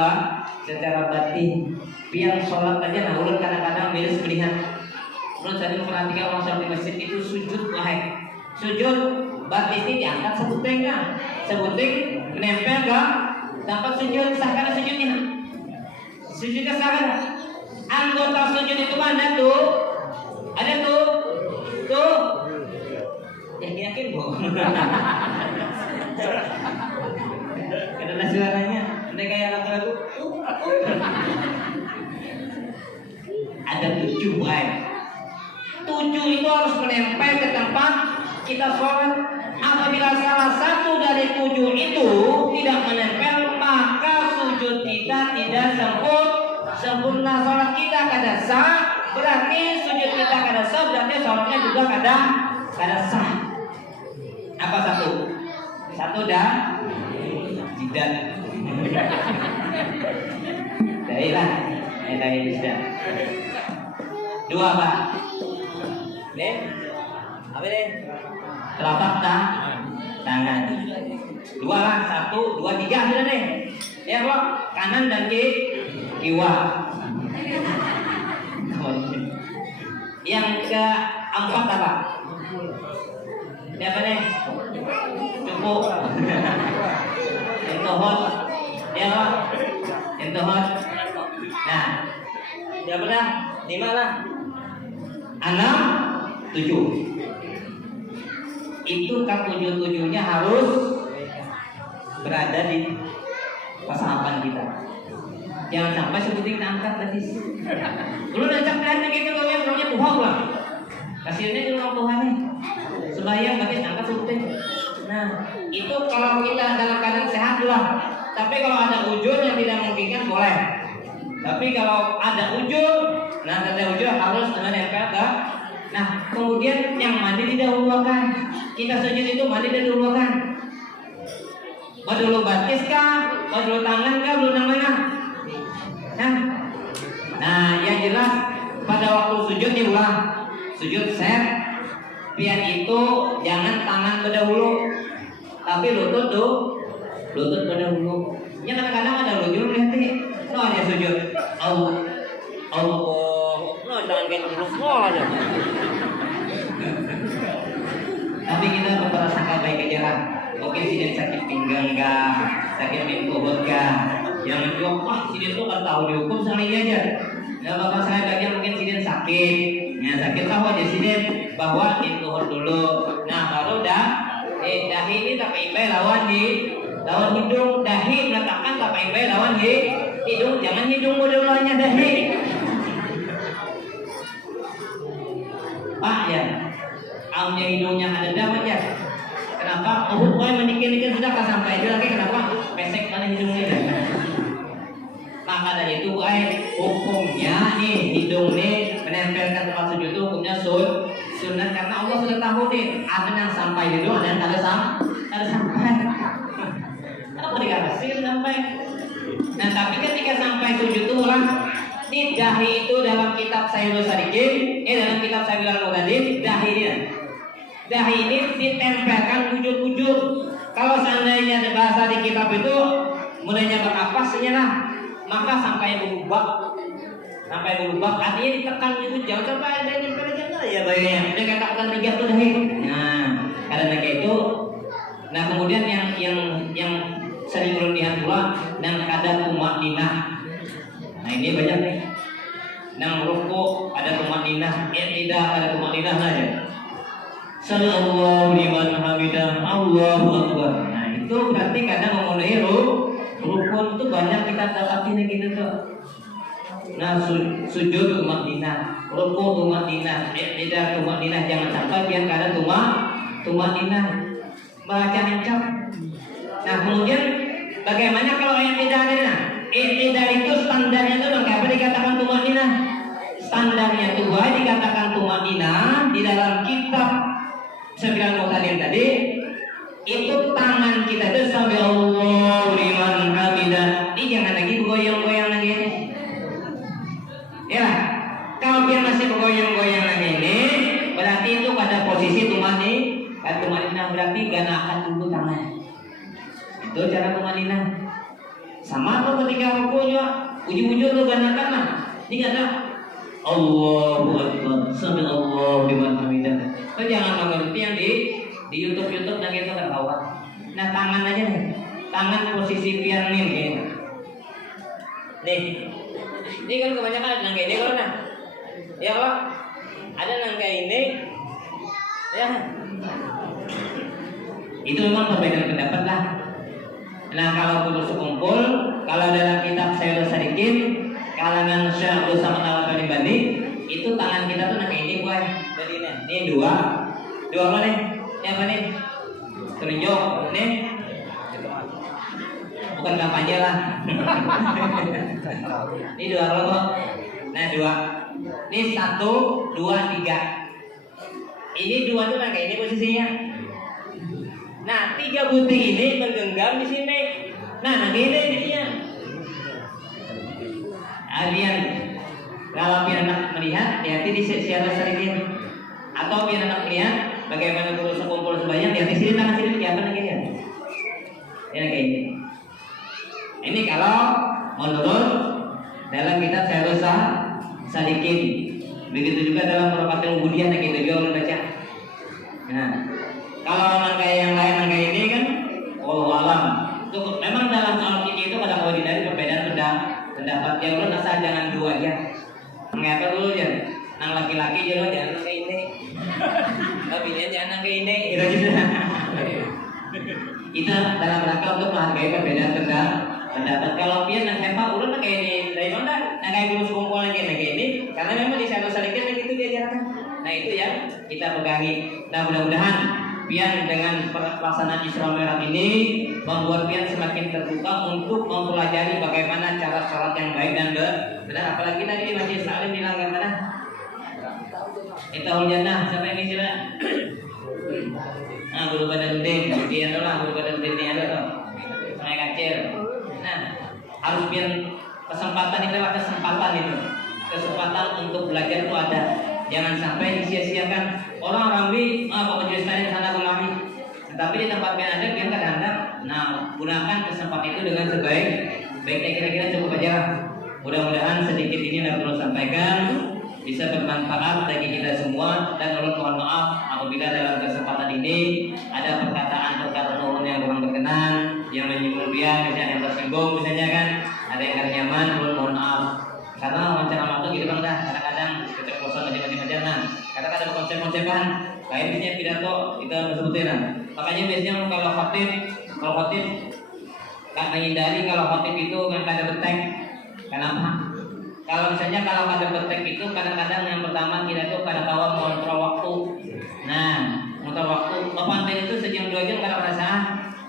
batin. Biar sholat aja nah ulun kadang-kadang beres melihat. Ulun sering perhatikan orang sholat di masjid itu sujud wahai. Sujud batin ini diangkat sebuting kan? Sebuting menempel kan? Dapat sujud sah kana sujudnya. Sujudnya sah kana? Anggota sujud itu mana tuh? Ada tuh. Yakin Bu. Karena suaranya udah kayak lagu-lagu. Ada 7 ayat. 7 itu harus menempel ke tempat kita sholat. Apabila salah satu dari 7 itu tidak menempel, maka sujud kita tidak sempurna. Sholat kita kada sah, berarti sujud kita kada sah, berarti sholatnya juga kada sah. Apa satu? Satu dah jidat. Dari jidat. 2 apa? Nih, apa nih? Telapak tangan. 2 lah, 1, 2, 3 sudah deh. Ya kok kanan dan kiri. Yang keempat apa? Siapa nih? Cukup. Entohot. Ya kok? Entohot. Nah, udah berapa? 5 lah. 6, 7. Itu ke-7-7-nya harus berada di pasapan kita. Jangan sampai sebuting kita angkat tadi. Lu nancap nanti gitu namanya Tuhan lah. Hasilnya itu orang Tuhan nih. Sembahyang tapi angkat sebuting. Nah, itu kalau kita dalam keadaan sehat lah. Tapi kalau ada ujur yang tidak memungkinkan boleh. Tapi kalau ada ujur, harus menempel ke. Nah, kemudian yang mandi didahulukan. Kita sujud itu mandi didahulukan. Mau dulu batis kah? Mau dulu tangan kah? Dulu mana? Nah, yang jelas pada waktu sujud diulang. Sujud set. Pian itu jangan tangan berdahulu, tapi lutut berdahulu. Ya kadang-kadang ada lujur lihat nih. No aja sujud. Allah. No jangan kayak dulu aja. Tapi kita berprasangka baik aja lah. Mungkin si sakit pinggang kah, sakit pinggang kah, yang menjawab wah si itu kan tahu dihukum sekali aja. Nggak bakal saya bagian mungkin si sakit. Ya sakit tahu aja si bahwa dituhur dulu. Nah baru dahi ini tak imbai lawan hidung. Dahi meletakkan tak imbai lawan hidung. Jangan hidung modelnya dahi. Pak ya, amnya hidungnya ada dapat ya. Kenapa? Oh, menikir-nikir sudah kan sampai itu lagi kenapa? Pesek mana hidungnya? Maka dari itu, hukumnya nih hidung nih menempelkan tempat sujud itu hukumnya sunat karena Allah sudah tahu nih ada yang sampai hidung, ada yang kada sampai. Kenapa dikasih sampai? Nah tapi ketika sampai sujud itu ulang. Ini dahi itu dalam kitab Sahihul Sadiqin, dalam kitab Sahihul Mughadin, dahi ini ditempelkan bujur-bujur. Kalau seandainya ada bahasa di kitab itu mulainya berapasnya lah, maka sampai berubah artinya ditekan gitu, jangan sampai ada yang jangan ya bayarnya udah katakan 3 tuh deh. Nah karena kayak itu, nah kemudian yang sering berlebihan pula dan ada tumakninah. Nah ini banyak nih. Nang ruku ada tumakninah, tidak ada tumakninah aja. Sallallahu liman hamidah, Allahu akbar. Nah itu berarti kadang memenuhi rukun itu banyak kita dapatin gitu tuh. Nah sujud tumakninah, ruku tumakninah, tidak tumakninah, jangan sampai biar kada tumakninah baca encap. Nah kemudian bagaimana kalau yang tidak ada? Nah tidak itu standarnya itu dong, apa dikatakan tumakninah? Standarnya itu dikatakan tumakninah di dalam kitab 9 mutadin tadi itu tangan kita itu sampai Allahu liman hamidah. Ini jangan lagi goyang-goyang lagi ini. Ya, kalau dia masih goyang-goyang lagi ini, berarti itu pada posisi tumakninah berarti ganakan dulu tangan. Itu cara tumakninah. Sama tuh ketika ruku juga, ujung-ujung tuh ganakan lah. Ini kata Allahu akbar, sampai Allahu liman hamidah. Kau jangan mengerti yang di YouTube nanti itu tertawa. Nah tangan aja nih, tangan posisi pian nih. Nih, ini kan kebanyakan ada nangka ini kalau nah, ya Pak, ada nangka ini, ya. Itu memang perbedaan pendapat lah. Nah kalau perlu sekumpul, kalau dalam kitab Sayyidul Sadikin, kalangan Syekh Abdul Samad Al-Bani, itu tangan kita tuh nangka ini boy. Jadi ini dua apa nih? Ini apa nih? Telunjuk, nih. Bukan kampanye lah. Ini 2 kelompok. Nah 2. Ini 1, 2, 3. Ini 2 tuh nangka ini posisinya. Nah 3 butir ini menggenggam di sini. Nah ini jadinya. Kalian kalau biar anak melihat, hati di siapa sedikit. Atau biar anak melihat bagaimana guru sekumpul sebanyak, di sini tangan sini apa lagi ya? Ya kayak ini. Ini kalau menurut dalam kitab Sayyidul Sadikin. Begitu juga dalam Murokatul Ubudiyah gitu juga belum baca. Nah, kalau nangka yang lain nangka ini kan wallahu alam. Itu memang dalam soal fikih itu pada kau dari perbedaan pendapat. Ya ulun asal jangan 2 aja. Mengapa dulu ya? Nang laki-laki jangan nangka ini. Tapi jangan nangka ini. Gitu. Itu dalam rangka untuk menghargai perbedaan pendapat. Kalau dia nang hepa ulun nangka ini dari mana? Nangka dulu sekumpul lagi nangka ini. Karena memang di satu sedikit begitu diajarkan. Nah itu yang kita pegangi. Nah mudah-mudahan pian dengan pelaksanaan Isra Mi'raj ini membuat pian semakin terbuka untuk mempelajari bagaimana cara sholat yang baik dan benar. Apalagi tadi di Masjid Salim bilang bagaimana? Itahul Jannah siapa yang sila? Nah guru Badrudin, dia adalah guru Badrudin ini ada tuh, sangat kecil. Nah harus pian kesempatan untuk belajar itu ada. Jangan sampai disia-siakan. Orang rambi majelis tanya sana kemari, tetapi di tempat yang ada dia nggak ada. Nah gunakan kesempatan itu dengan sebaik-baiknya. Kira-kira cukup aja. Mudah-mudahan sedikit ini yang perlu sampaikan bisa bermanfaat bagi kita semua, dan ulun mohon maaf apabila dalam kesempatan ini ada perkataan ulun yang kurang berkenan, yang menyinggung dia, misalnya yang tersinggung misalnya kan, ada yang kada nyaman, ulun mohon maaf. Karena wawancara waktu gitu bang dah, kadang-kadang keceplosan macam-macam. Nah, kadang-kadang ada konsep-konsepan, kayak misalnya pidato kita sebutin. Makanya biasanya kalau khotib kan menghindari kalau khotib itu kan kada betek. Kenapa? Kalau misalnya kalau kada betek itu kadang-kadang yang pertama kita tuh kada tahu mengontrol waktu. Nah, mengontrol waktu. Papantai itu sejam 2 jam kada perasaan.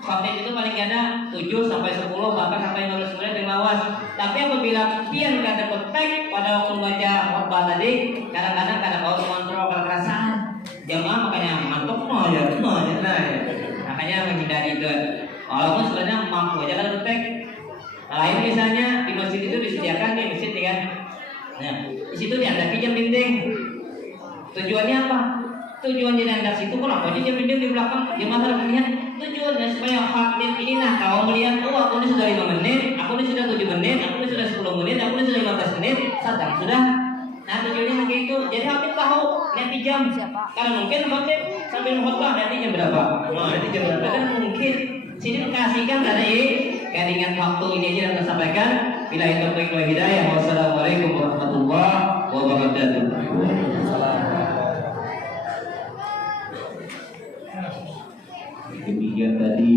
Khotib itu paling ada 7 sampai 10 bahkan sampai 15 menit yang lawas. Tapi apabila pian kada betek pada waktu baca khotbah tadi, kadang-kadang kada tahu mengontrol kada perasaan. Jamaah makanya ngantuk aja. Nah, makanya menghindari itu. Walaupun sebenarnya mampu aja kada betek. Lain misalnya di masjid itu disediakan nih masjid kan. Nah, di situ diandak jam dinding. Tujuannya apa? Tujuannya diandak situ kenapa aja jam dinding di belakang? Jemaah harus melihat tujuannya supaya khatib ini nah kalau melihat aku ini sudah 5 menit, aku ini sudah 7 menit, aku ini sudah 10 sudah. Nah tujuannya begitu. Jadi Habib tahu nanti jam. Kalau mungkin Habib sambil khutbah nanti jam berapa? Nah, nanti jam berapa? Dan mungkin sini kasihkan tadi dengan waktu ini aja yang sampaikan. Bila itu baik wa hidayah. Wassalamualaikum warahmatullahi wabarakatuh. Demikian tadi